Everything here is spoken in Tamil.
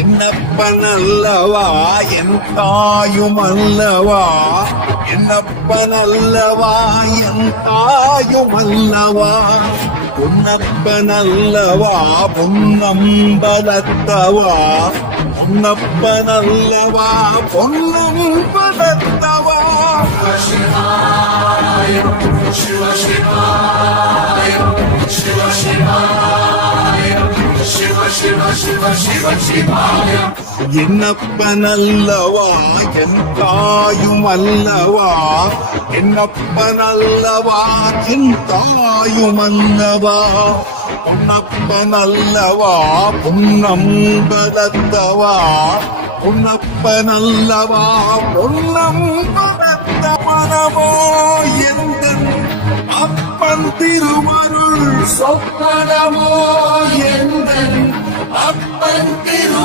என்னப்பனல்லவா என் தாயுமல்லவா, என்னப்பனல்லவா என் தாயுமல்லவா, பொன்னப்பனல்லவா பொன்னம்பலத்தவா, பொன்னப்பனல்லவா பொன்னம்பலத்தவா. சிவ சிவாய சிவ சிவாய சிவ சிவ சிவ சிவ சிவாய. என்னப்பனல்லவா என் தாயுமல்லவா, என்னப்பனல்லவா என் தாயுமல்லவா, பொன்னப்பனல்லவா பொன்னம்பலத்தவா, பொன்னப்பனல்லவா பொன்னம்பலத்தவனவோ எந்தன் அப்பன் திருவருள் சொப்பனமோ எந்தன் அப்பன் திருவருள்